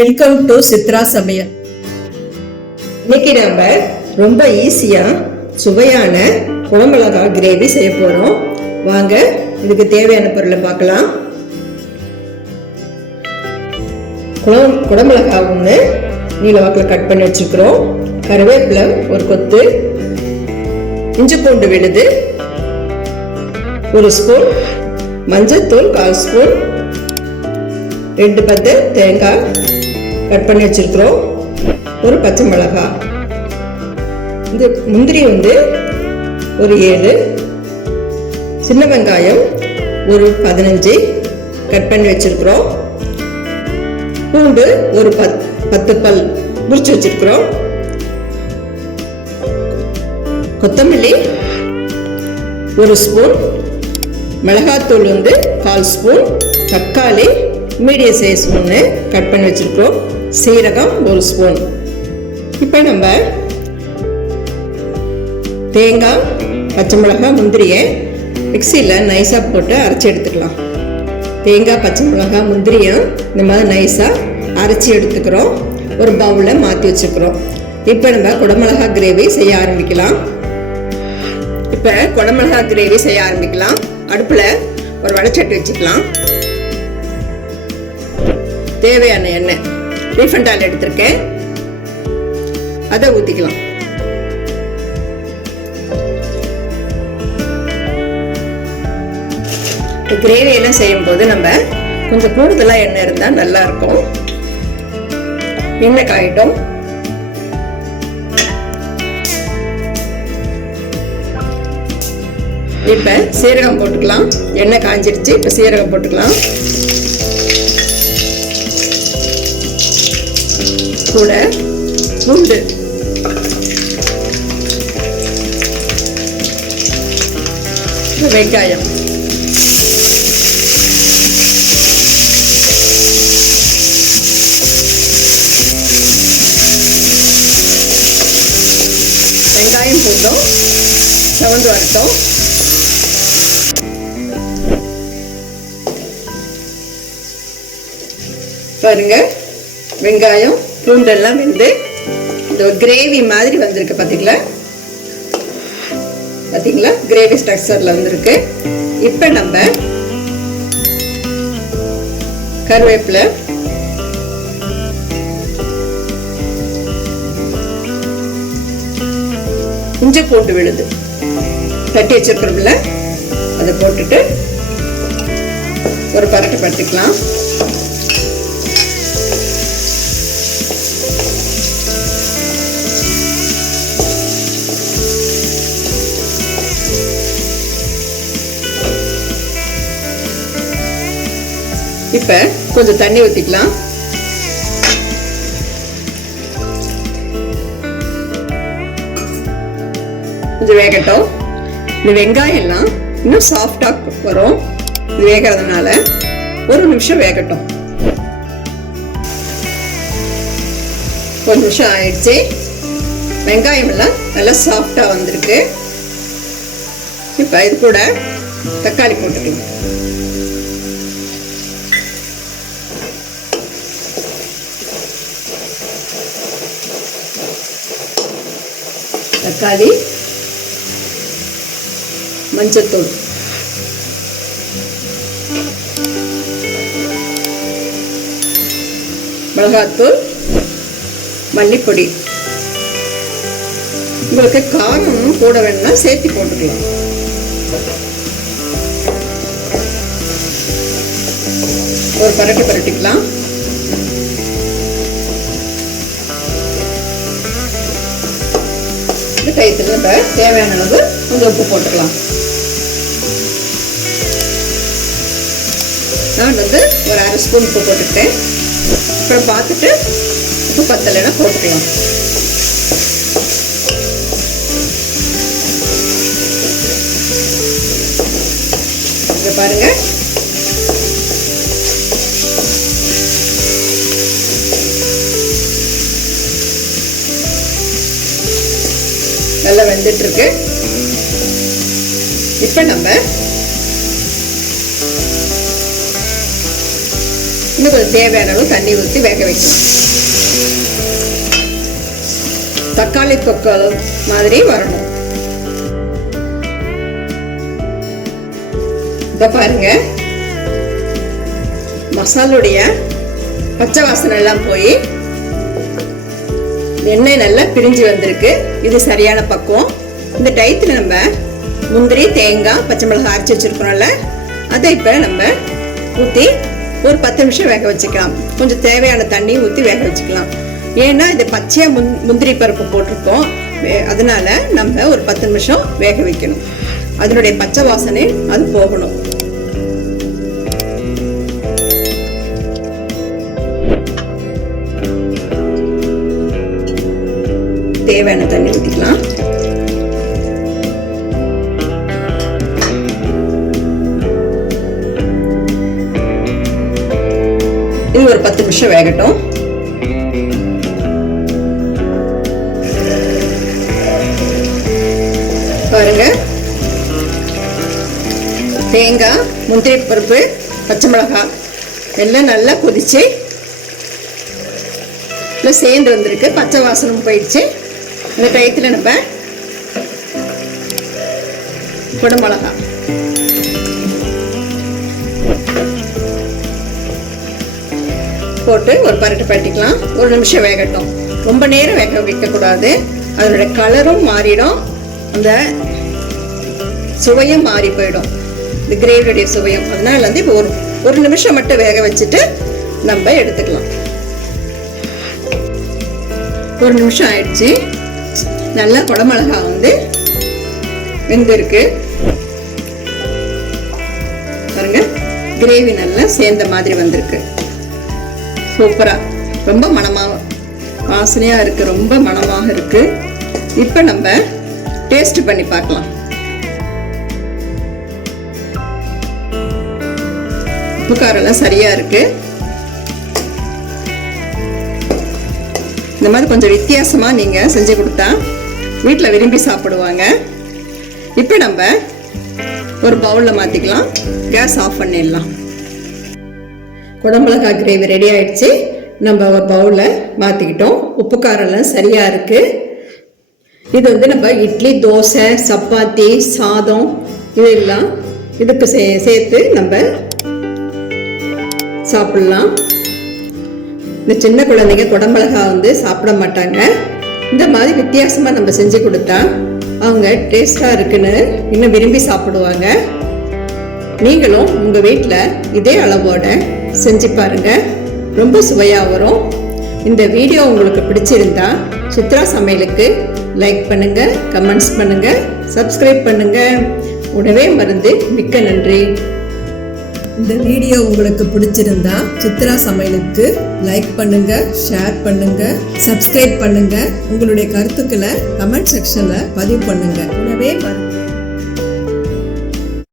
Welcome to Chitra சமையல். இன்னைக்கு நம்ம ரொம்ப ஈஸியா சுவையான குடமிளகாய் கிரேவி செய்ய போறோம். வாங்க இதுக்கு தேவையான பொருளை பார்க்கலாம். குடமிளகாய் ஒன்று நீல வாக்கில் கட் பண்ணி வச்சுக்கிறோம். கருவேப்பிலை ஒரு கொத்து, இஞ்சி பூண்டு விழுது 1 ஸ்பூன், மஞ்சள்தூள் 1/4 ஸ்பூன், 2 பத்து தேங்காய் கட் பண்ணி வச்சிருக்கிறோம், ஒரு பச்சை மிளகாய், இந்த முந்திரி ஒரு 7, சின்ன வெங்காயம் ஒரு 15 கட் பண்ணி வச்சிருக்கிறோம், பூண்டு ஒரு 10 பல் உரிச்சு வச்சிருக்கிறோம், கொத்தமல்லி 1 ஸ்பூன், மிளகாத்தூள் 1/4 ஸ்பூன், தக்காளி மீடியம் சைஸ் 1 கட் பண்ணி வச்சிருக்கிறோம், சீரகம் 1 ஸ்பூன். இப்போ நம்ம தேங்காய், பச்சை மிளகாய், முந்திரியை மிக்சியில் நைஸாக போட்டு அரைச்சி எடுத்துக்கலாம். தேங்காய், பச்சை மிளகாய், முந்திரியும் இந்த மாதிரி நைஸாக அரைச்சி எடுத்துக்கிறோம். ஒரு பவுலில் மாற்றி வச்சுக்கிறோம். இப்போ நம்ம குடமிளகாய் கிரேவி செய்ய ஆரம்பிக்கலாம். அடுப்பில் ஒரு வடைச்சட்டி வச்சுக்கலாம். தேவையான எண்ணெய் ரீஃபண்ட் ஆயில் எடுத்திருக்கேன், அதை ஊற்றிக்கலாம். கிரேவி எல்லாம் செய்யும் போது நம்ம கொஞ்சம் கூடுதலாக எண்ணெய் இருந்தால் நல்லா இருக்கும். எண்ணெய் காயிட்டும். இப்போ சீரகம் போட்டுக்கலாம். எண்ணெய் காஞ்சிருச்சு. இப்போ சீரகம் போட்டுக்கலாம். கூட பூண்டு, வெங்காயம், வெங்காயம் பூண்டும் செவந்து வரட்டும். பாருங்க, வெங்காயம் பூண்டெல்லாம் இந்த கிரேவி மாதிரி வந்திருக்கு. பார்த்தீங்களா கிரேவி ஸ்ட்ரக்சர்ல வந்திருக்கு. இப்போ நம்ம கருவேப்பிலை, இஞ்சி பூண்டு விழுது தட்டி வச்சிருக்கிறோம்ல, அதை போட்டுட்டு ஒரு பரட்டை படுத்திக்கலாம். இப்ப கொஞ்சம் தண்ணி ஊத்திக்கலாம். கொஞ்சம் வேகட்டும். இந்த வெங்காயம் எல்லாம் இன்னும் சாஃப்டா வரும். இது வேகிறதுனால 1 நிமிஷம் வேகட்டும். 1 நிமிஷம் ஆயிடுச்சு. வெங்காயம் எல்லாம் நல்லா சாஃப்டா வந்திருக்கு. இப்ப இது கூட தக்காளி போட்டுக்கலாம். தக்காளி, மஞ்சத்தூள், மிளகாத்தூள், மல்லிப்பொடி. உங்களுக்கு காரம் கூட வேணும்னா சேர்த்து போட்டுக்கலாம். ஒரு பரட்டிக்கலாம். டயத்தில் நம்ம தேவையான அளவு கொஞ்சம் உப்பு போட்டுக்கலாம். நான் ஒரு 1/2 ஸ்பூன் உப்பு போட்டுக்கிட்டேன். அப்புறம் பார்த்துட்டு உப்பு பத்தலைன்னா போட்டுக்கலாம். இங்க பாருங்க, நல்லா வெந்துட்டு இருக்கு. இப்ப நம்ம இன்னும் கொஞ்சம் தேவையான அளவு தண்ணி ஊற்றி வேக வைக்கணும். தக்காளி தொக்கு மாதிரி வரணும். இதை பாருங்க, மசாலுடைய பச்சை வாசனை எல்லாம் போய் எண்ணெய் நல்லா பிரிஞ்சு வந்திருக்கு. இது சரியான பக்குவம். இந்த டயத்தில் நம்ம முந்திரி, தேங்காய், பச்சை மிளகாய் அரைச்சி வச்சிருக்கிறோம்ல, அதை இப்போ நம்ம ஊற்றி ஒரு 10 நிமிஷம் வேக வச்சுக்கலாம். கொஞ்சம் தேவையான தண்ணி ஊற்றி வேக வச்சுக்கலாம். ஏன்னா இது பச்சையாக முந்திரி பருப்பு போட்டிருக்கோம், அதனால நம்ம ஒரு 10 நிமிஷம் வேக வைக்கணும். அதனுடைய பச்சை வாசனை அது போகணும். தேவையான தண்ணி ஊற்றிக்கலாம். இது ஒரு 10 நிமிஷம் வேகட்டும். பாருங்க, தேங்காய், முந்திரி பருப்பு, பச்சை மிளகாய் எல்லாம் நல்லா கொதிச்சு சேர்ந்து வந்திருக்கு. பச்சை வாசனம் போயிடுச்சு. இந்த டயத்தில் நம்ம குடமிளகா போட்டு ஒரு பரட்டு பரட்டிக்கலாம். ஒரு நிமிஷம் வேகட்டும். ரொம்ப நேரம் வேக வைக்கக்கூடாது. அதனுடைய கலரும் மாறிடும், அந்த சுவையும் மாறி போயிடும், இந்த கிரேவியுடைய சுவையும். அதனால வந்து இப்போ ஒரு நிமிஷம் மட்டும் வேக வச்சுட்டு நம்ம எடுத்துக்கலாம். ஒரு நிமிஷம் ஆயிடுச்சு. நல்லா குடமிளகா வந்து வெந்திருக்கு பாருங்க. கிரேவி நல்லா சேர்ந்த மாதிரி வந்திருக்கு. சூப்பரா, ரொம்ப மணமாக வாசனையா இருக்கு, ரொம்ப மணமாக இருக்கு. இப்போ நம்ம டேஸ்ட் பண்ணி பார்க்கலாம். உப்பு காரெல்லாம் சரியா இருக்கு. இந்த மாதிரி கொஞ்சம் வித்தியாசமா நீங்க செஞ்சு கொடுத்தா வீட்டில் விரும்பி சாப்பிடுவாங்க. இப்போ நம்ம ஒரு பவுல்ல மாத்திக்கலாம். கேஸ் ஆஃப் பண்ணிடலாம். குடமிளகாய் கிரேவி ரெடி ஆயிடுச்சு. நம்ம ஒரு பவுல்ல மாத்திக்கிட்டோம். உப்பு காரெல்லாம் சரியா இருக்கு. இது வந்து நம்ம இட்லி, தோசை, சப்பாத்தி, சாதம் இதெல்லாம் இதுக்கு சேர்த்து நம்ம சாப்பிடலாம். இந்த சின்ன குழந்தைங்க குடமிளகாய் வந்து சாப்பிட மாட்டாங்க. இந்த மாதிரி வித்தியாசமா நம்ம செஞ்சு கொடுத்தா அவங்க டேஸ்டா இருக்குன்னு இன்னும் விரும்பி சாப்பிடுவாங்க. நீங்களும் உங்க வீட்டில் இதே அளவோட செஞ்சு பாருங்க, ரொம்ப சுவையா வரும். இந்த வீடியோ உங்களுக்கு பிடிச்சிருந்தா சித்ரா சமையலுக்கு லைக் பண்ணுங்க, கமெண்ட்ஸ் பண்ணுங்க, சப்ஸ்கிரைப் பண்ணுங்க. உணவே மருந்து. மிக்க நன்றி. இந்த வீடியோ உங்களுக்கு பிடிச்சிருந்தா சித்ரா சமையலுக்கு லைக் பண்ணுங்க, ஷேர் பண்ணுங்க, சப்ஸ்கிரைப் பண்ணுங்க. உங்களுடைய கருத்துக்களை கமெண்ட் செக்ஷன்ல பதிவு பண்ணுங்க. உணவே மருந்து.